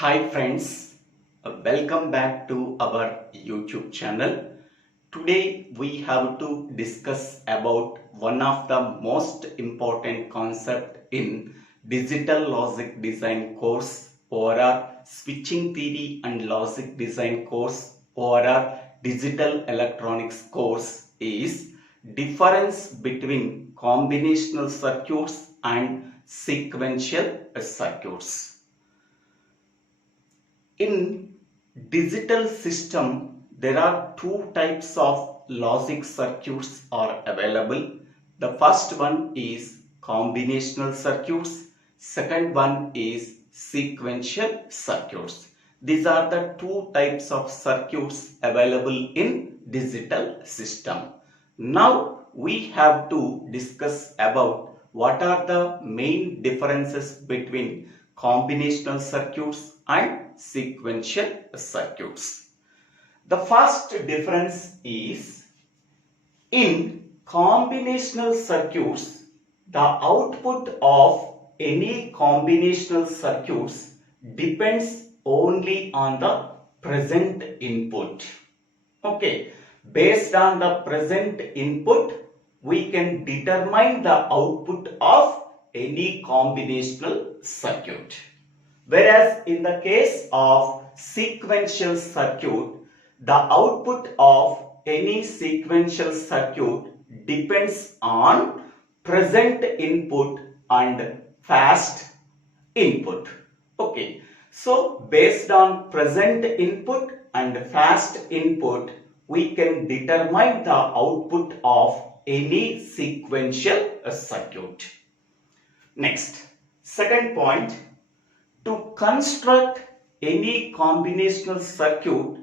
Hi friends, welcome back to our YouTube channel. Today we have to discuss about one of the most important concept in digital logic design course or our switching theory and logic design course or our digital electronics course is difference between combinational circuits and sequential circuits. In digital system, there are two types of logic circuits are available. The first one is combinational circuits. Second one is sequential circuits. These are the two types of circuits available in digital system. Now we have to discuss about what are the main differences between combinational circuits and sequential circuits. The first difference is in combinational circuits, the output of any combinational circuits depends only on the present input. Okay, based on the present input, we can determine the output of any combinational circuit. Whereas in the case of sequential circuit, the output of any sequential circuit depends on present input and past input. Okay, so based on present input and past input, we can determine the output of any sequential circuit. Next, second point. To construct any combinational circuit,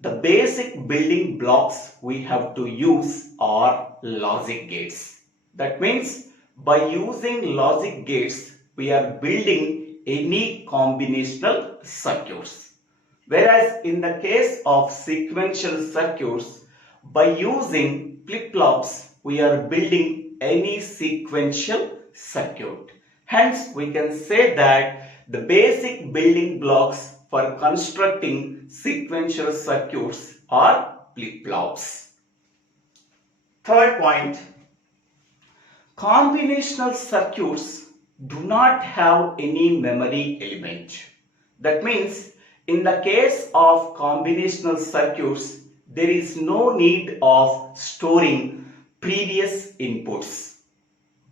the basic building blocks we have to use are logic gates. That means by using logic gates, we are building any combinational circuits. Whereas in the case of sequential circuits, by using flip-flops, we are building any sequential circuit. Hence, we can say that the basic building blocks for constructing sequential circuits are flip-flops. Third point, combinational circuits do not have any memory element. That means in the case of combinational circuits, there is no need of storing previous inputs.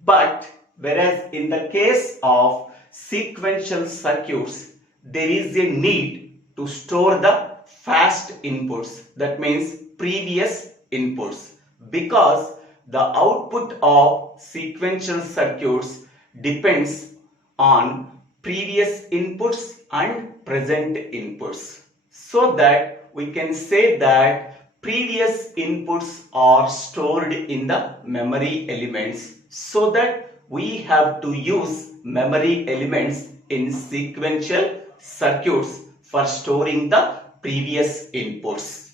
But whereas in the case of sequential circuits, there is a need to store the past inputs, that means previous inputs, because the output of sequential circuits depends on previous inputs and present inputs. So that we can say that previous inputs are stored in the memory elements, so that we have to use memory elements in sequential circuits for storing the previous inputs.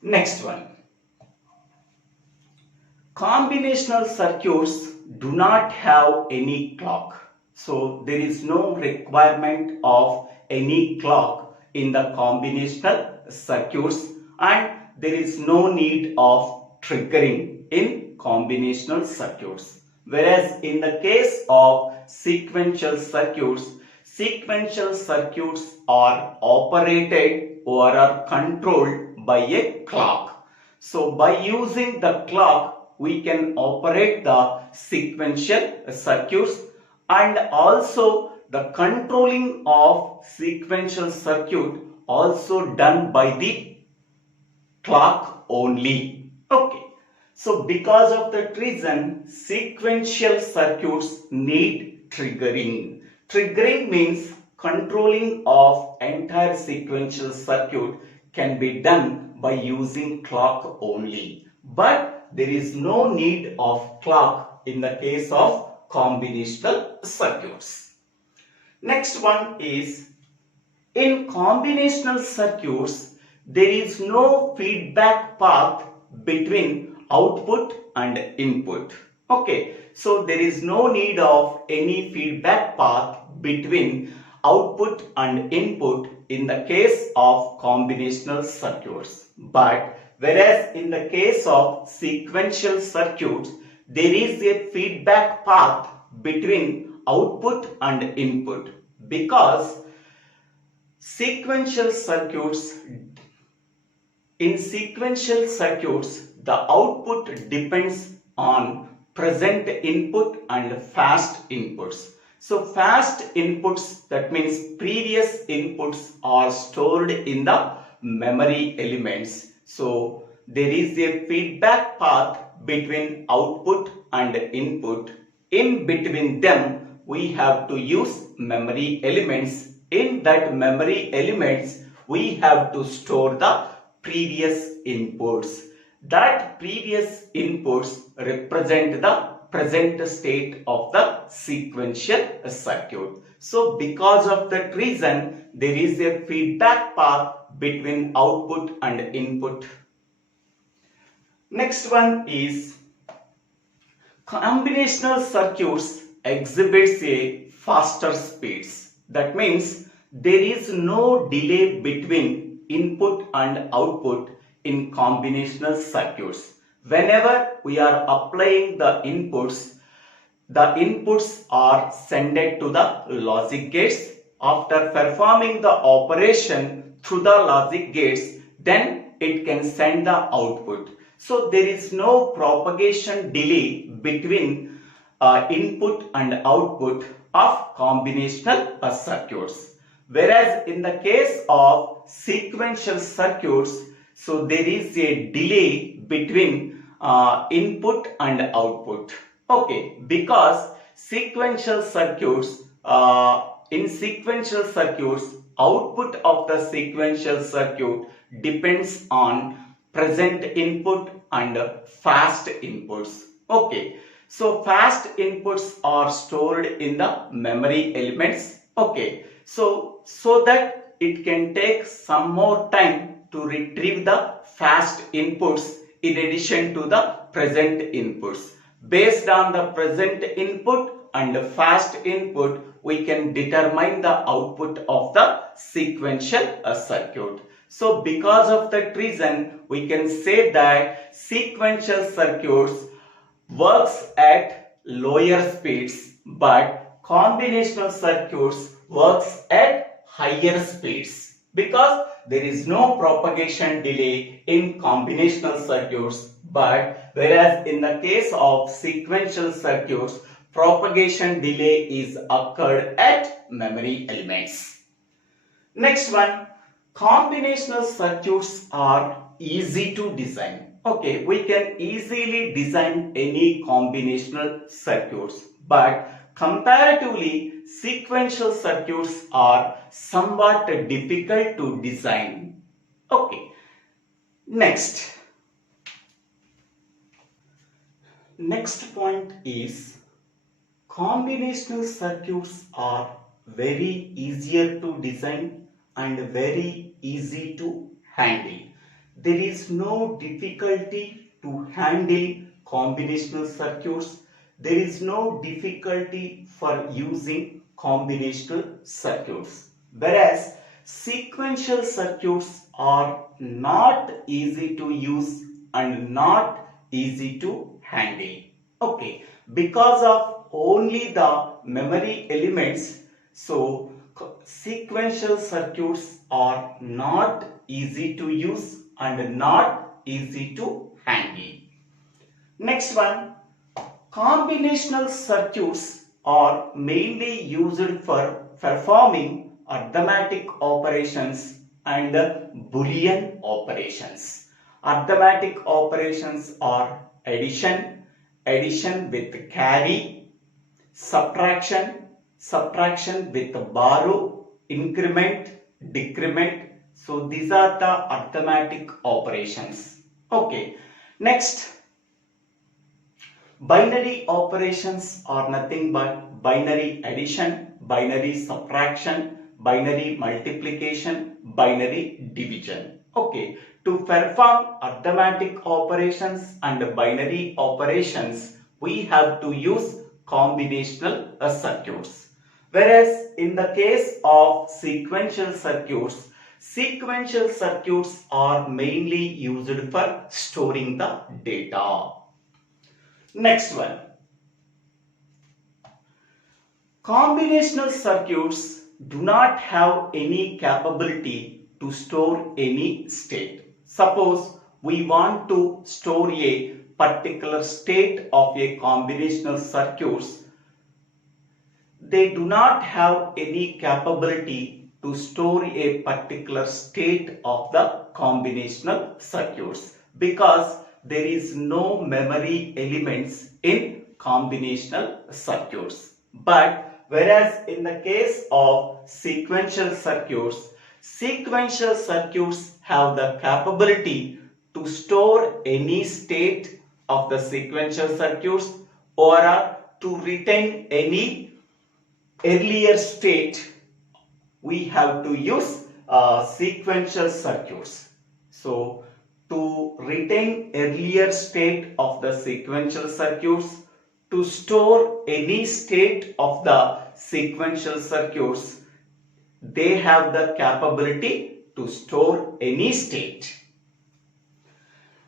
Next one. Combinational circuits do not have any clock. So there is no requirement of any clock in the combinational circuits, and there is no need of triggering in combinational circuits. Whereas in the case of sequential circuits are operated or are controlled by a clock. So by using the clock, we can operate the sequential circuits, and also the controlling of sequential circuit also done by the clock only. Okay. So because of that reason, sequential circuits need triggering. Triggering means controlling of entire sequential circuit can be done by using clock only. But there is no need of clock in the case of combinational circuits. Next one is, in combinational circuits, there is no feedback path between output and input. Okay, so there is no need of any feedback path between output and input in the case of combinational circuits. But whereas in the case of sequential circuits, there is a feedback path between output and input, because sequential circuits in sequential circuits, the output depends on present input and fast inputs. So fast inputs, that means previous inputs, are stored in the memory elements. So there is a feedback path between output and input. In between them, we have to use memory elements. In that memory elements, we have to store the previous inputs. That previous inputs represent the present state of the sequential circuit. So because of that reason, there is a feedback path between output and input. Next one is combinational circuits exhibits a faster speeds. That means there is no delay between input and output in combinational circuits. Whenever we are applying the inputs are sent to the logic gates. After performing the operation through the logic gates, then it can send the output. So there is no propagation delay between input and output of combinational circuits. Whereas in the case of sequential circuits, so there is a delay between input and output. Okay, because sequential circuits, in sequential circuits, output of the sequential circuit depends on present input and fast inputs. Okay, so fast inputs are stored in the memory elements. Okay, so that it can take some more time to retrieve the fast inputs in addition to the present inputs. Based on the present input and the fast input, we can determine the output of the sequential circuit. So because of that reason, we can say that sequential circuits works at lower speeds, but combinational circuits works at higher speeds, because there is no propagation delay in combinational circuits, but whereas in the case of sequential circuits, propagation delay is occurred at memory elements. Next one, combinational circuits are easy to design. Okay, we can easily design any combinational circuits, but comparatively, sequential circuits are somewhat difficult to design. Okay, next point is combinational circuits are very easier to design and very easy to handle. There is no difficulty to handle combinational circuits. There is no difficulty for using combinational circuits. Whereas sequential circuits are not easy to use and not easy to handle. Okay, because of only the memory elements, so sequential circuits are not easy to use and not easy to handle. Next one, combinational circuits are mainly used for performing arithmetic operations and Boolean operations. Arithmetic operations are addition with carry, subtraction with borrow, increment, decrement. So these are the arithmetic operations. Okay, next, binary operations are nothing but binary addition, binary subtraction, binary multiplication, binary division. Okay, to perform arithmetic operations and binary operations, we have to use combinational circuits. Whereas in the case of sequential circuits are mainly used for storing the data. Next one. Combinational circuits do not have any capability to store any state. Suppose we want to store a particular state of a combinational circuits. They do not have any capability to store a particular state of the combinational circuits because there is no memory elements in combinational circuits. But whereas in the case of sequential circuits have the capability to store any state of the sequential circuits or to retain any earlier state. We have to use sequential circuits. So to retain earlier state of the sequential circuits, to store any state of the sequential circuits, they have the capability to store any state.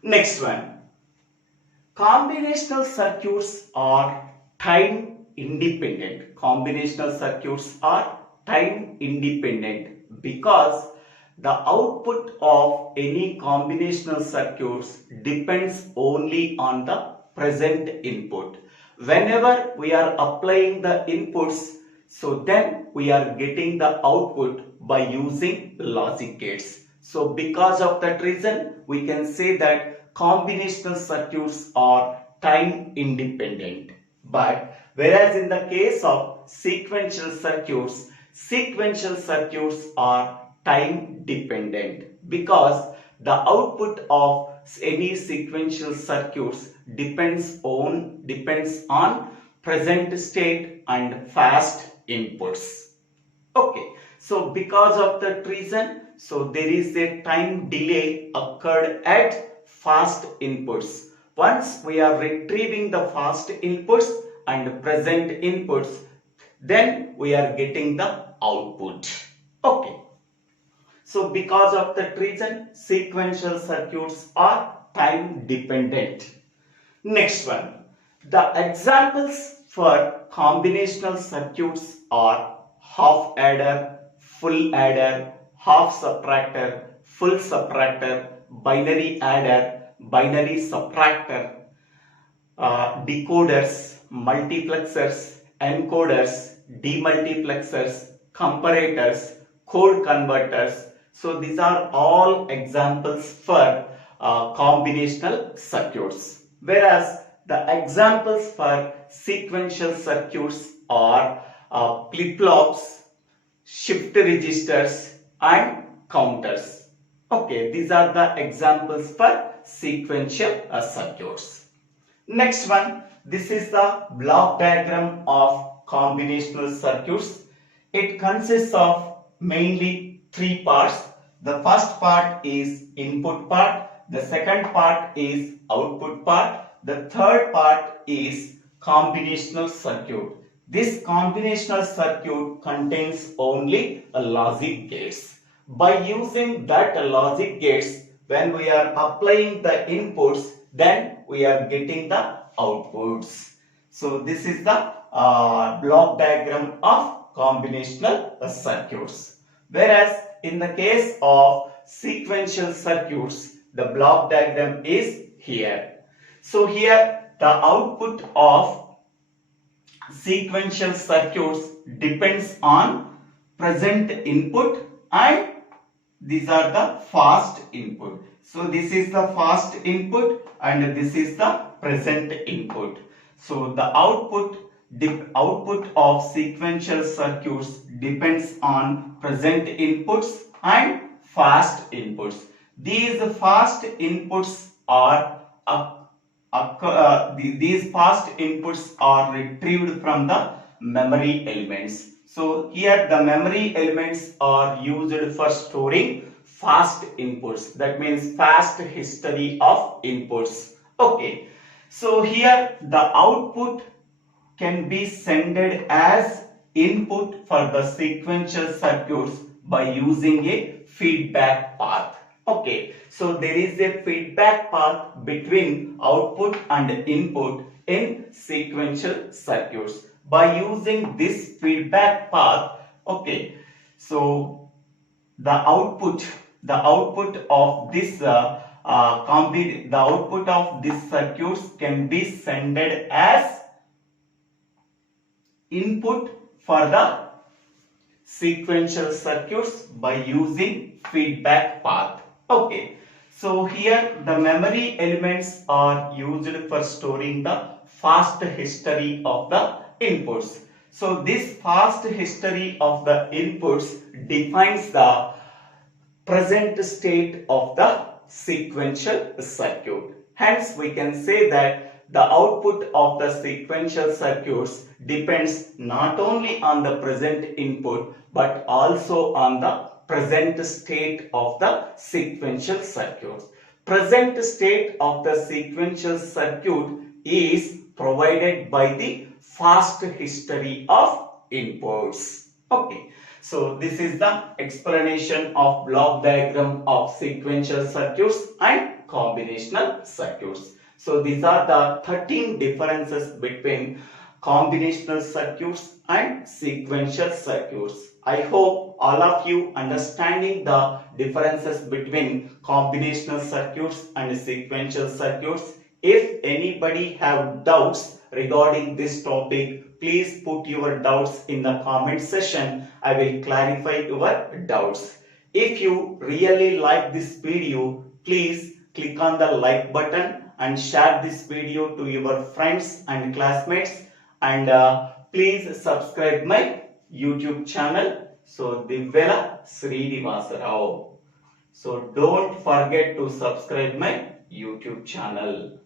Next one. Combinational circuits are time independent. Combinational circuits are time independent because the output of any combinational circuits depends only on the present input. Whenever we are applying the inputs, so then we are getting the output by using logic gates. So because of that reason, we can say that combinational circuits are time independent. But whereas in the case of sequential circuits are time dependent because the output of any sequential circuits depends on present state and fast inputs. Okay, so because of that reason, so there is a time delay occurred at fast inputs. Once we are retrieving the fast inputs and present inputs, then we are getting the output. Okay. So because of that reason, sequential circuits are time dependent. Next one. The examples for combinational circuits are half adder, full adder, half subtractor, full subtractor, binary adder, binary subtractor, decoders, multiplexers, encoders, demultiplexers, comparators, code converters. So these are all examples for combinational circuits. Whereas the examples for sequential circuits are flip-flops, shift registers and counters. Okay, these are the examples for sequential circuits. Next one, this is the block diagram of combinational circuits. It consists of mainly three parts. The first part is input part, the second part is output part, the third part is combinational circuit. This combinational circuit contains only a logic gates. By using that logic gates, when we are applying the inputs, then we are getting the outputs. So this is the block diagram of combinational circuits. Whereas in the case of sequential circuits, the block diagram is here. So here the output of sequential circuits depends on present input and these are the fast input. So this is the fast input and this is the present input. So the output of sequential circuits depends on present inputs and fast inputs. These fast inputs are retrieved from the memory elements. So here the memory elements are used for storing fast inputs. That means fast history of inputs. Okay. So here the output can be sended as input for the sequential circuits by using a feedback path. Okay, so there is a feedback path between output and input in sequential circuits. By using this feedback path, okay, so the output of this the output of this circuits can be sent as input for the sequential circuits by using feedback path. Okay, so here the memory elements are used for storing the fast history of the inputs. So this fast history of the inputs defines the present state of the sequential circuit. Hence, we can say that the output of the sequential circuits depends not only on the present input but also on the present state of the sequential circuit. Present state of the sequential circuit is provided by the fast history of inputs. Okay. So this is the explanation of block diagram of sequential circuits and combinational circuits. So these are the 13 differences between combinational circuits and sequential circuits. I hope all of you understanding the differences between combinational circuits and sequential circuits. If anybody have doubts regarding this topic, please put your doubts in the comment section. I will clarify your doubts. If you really like this video, please click on the like button and share this video to your friends and classmates, and please subscribe my YouTube channel. So Divvela Srinivasarao. So don't forget to subscribe my YouTube channel.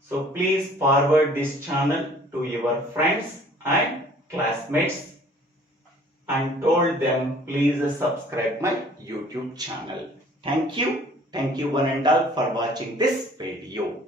So please forward this channel to your friends and classmates and told them please subscribe my YouTube channel. Thank you. Thank you one and all for watching this video.